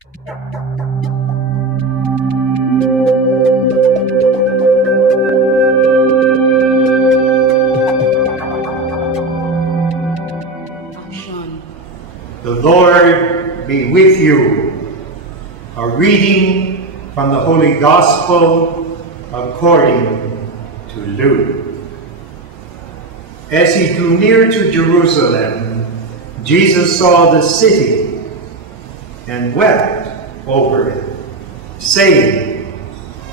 The Lord be with you. A reading from the Holy Gospel according to Luke. As he drew near to Jerusalem, Jesus saw the city and wept over it, saying,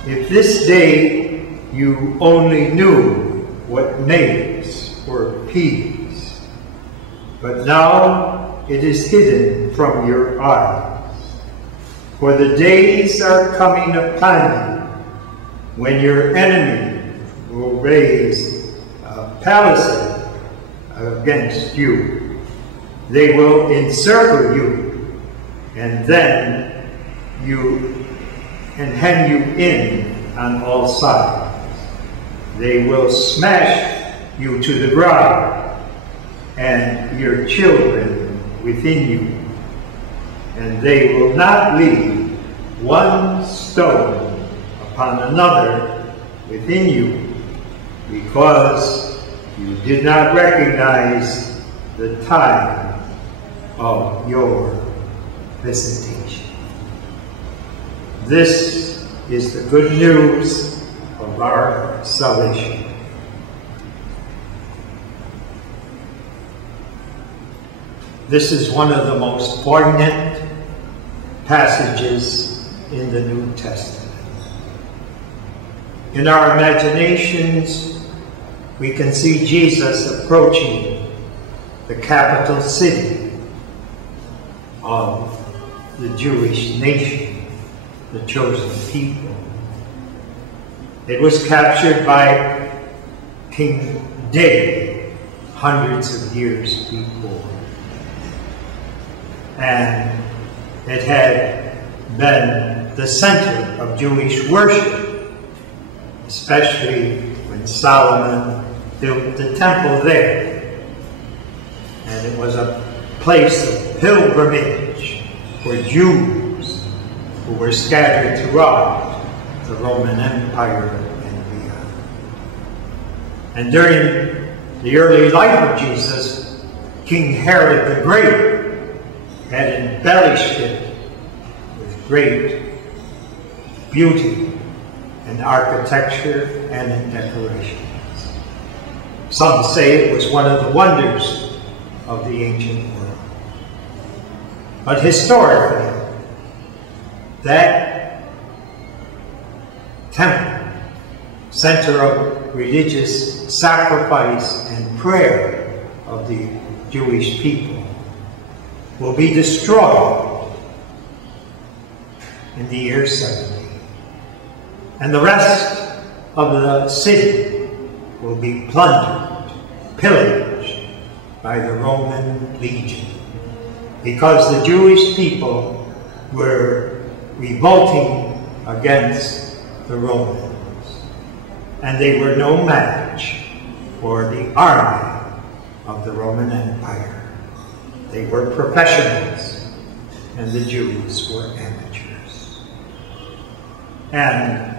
"If this day you only knew what makes for peace, but now it is hidden from your eyes. For the days are coming upon you when your enemy will raise a palisade against you. They will encircle you and then hem you in on all sides. They will smash you to the ground and your children within you, and they will not leave one stone upon another within you, because you did not recognize the time of your visitation." This is the good news of our salvation. This is one of the most poignant passages in the New Testament. In our imaginations, we can see Jesus approaching the capital city of the Jewish nation, the chosen people. It was captured by King David hundreds of years before. And it had been the center of Jewish worship, especially when Solomon built the temple there. And it was a place of pilgrimage for Jews who were scattered throughout the Roman Empire and beyond. And during the early life of Jesus, King Herod the Great had embellished it with great beauty and architecture and in decorations. Some say it was one of the wonders of the ancient world. But historically, that temple, center of religious sacrifice and prayer of the Jewish people, will be destroyed in the year 70. And the rest of the city will be plundered, pillaged by the Roman legion, because the Jewish people were revolting against the Romans, and they were no match for the army of the Roman Empire. They were professionals, and the Jews were amateurs. And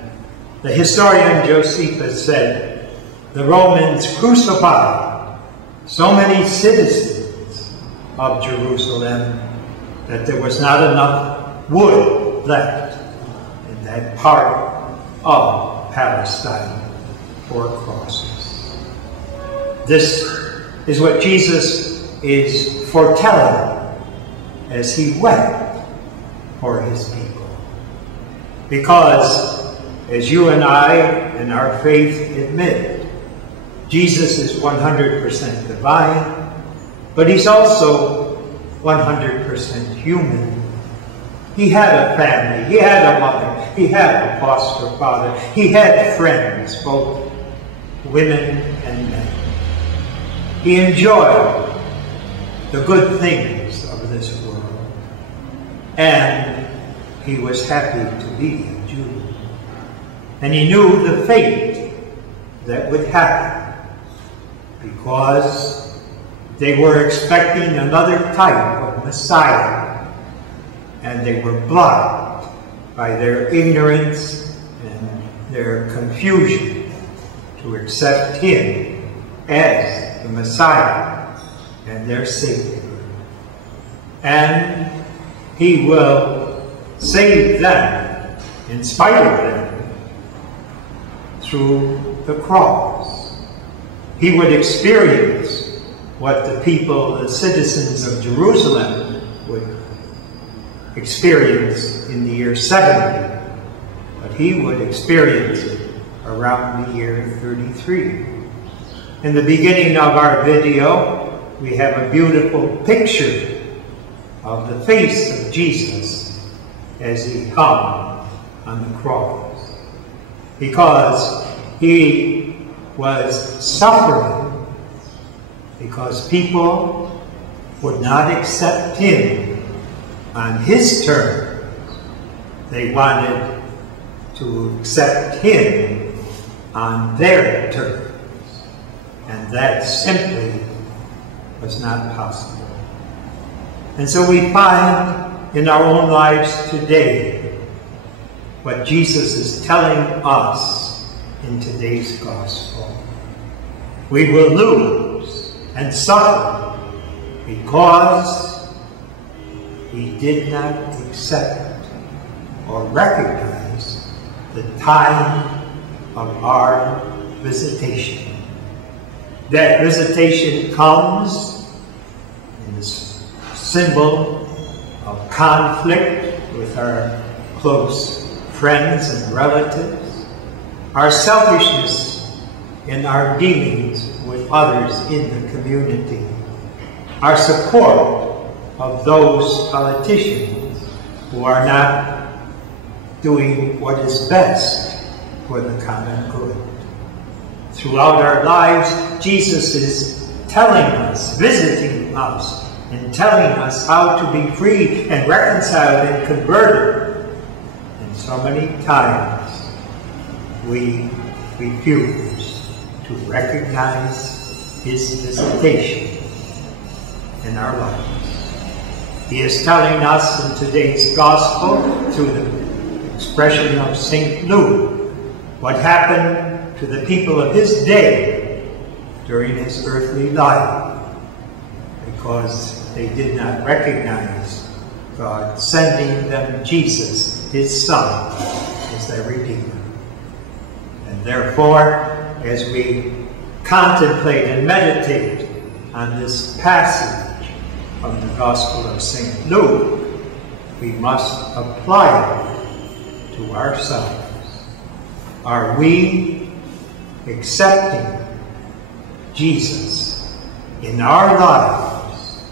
the historian Josephus said, the Romans crucified so many citizens of Jerusalem that there was not enough wood left in that part of Palestine for crosses. This is what Jesus is foretelling as he wept for his people. Because, as you and I in our faith admit, Jesus is 100% divine, but he's also 100% human. He had a family, he had a mother, he had a foster father, he had friends, both women and men. He enjoyed the good things of this world, and he was happy to be a Jew. And he knew the fate that would happen, because they were expecting another type of Messiah, and they were blocked by their ignorance and their confusion to accept him as the Messiah and their Savior. And he will save them in spite of them through the cross. He would experience what the people, the citizens of Jerusalem, would experience in the year 70, but he would experience it around the year 33. In the beginning of our video, we have a beautiful picture of the face of Jesus as he hung on the cross, because he was suffering because people would not accept him on his terms. They wanted to accept him on their terms, and that simply was not possible. And so we find in our own lives today what Jesus is telling us in today's gospel. We will lose and suffer because we did not accept or recognize the time of our visitation. That visitation comes in this symbol of conflict with our close friends and relatives, our selfishness in our dealings with others in the community, our support of those politicians who are not doing what is best for the common good. Throughout our lives, Jesus is telling us, visiting us, and telling us how to be free and reconciled and converted. And so many times we refuse to recognize his visitation in our lives. He is telling us in today's gospel, through the expression of St. Luke, what happened to the people of his day during his earthly life, because they did not recognize God sending them Jesus, his Son, as their Redeemer. And therefore, as we contemplate and meditate on this passage from the Gospel of St. Luke, we must apply it to ourselves. Are we accepting Jesus in our lives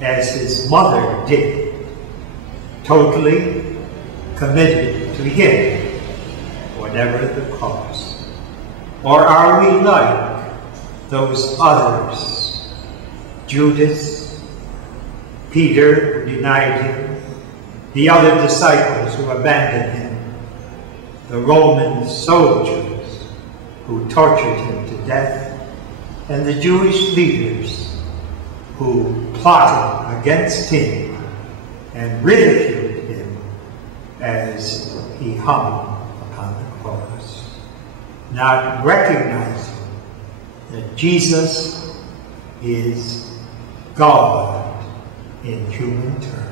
as his mother did, totally committed to him, whatever the cost? Or are we like those others, Judas, Peter, who denied him, the other disciples who abandoned him, the Roman soldiers who tortured him to death, and the Jewish leaders who plotted against him and ridiculed him as he hung upon the cross, not recognizing that Jesus is God in human terms.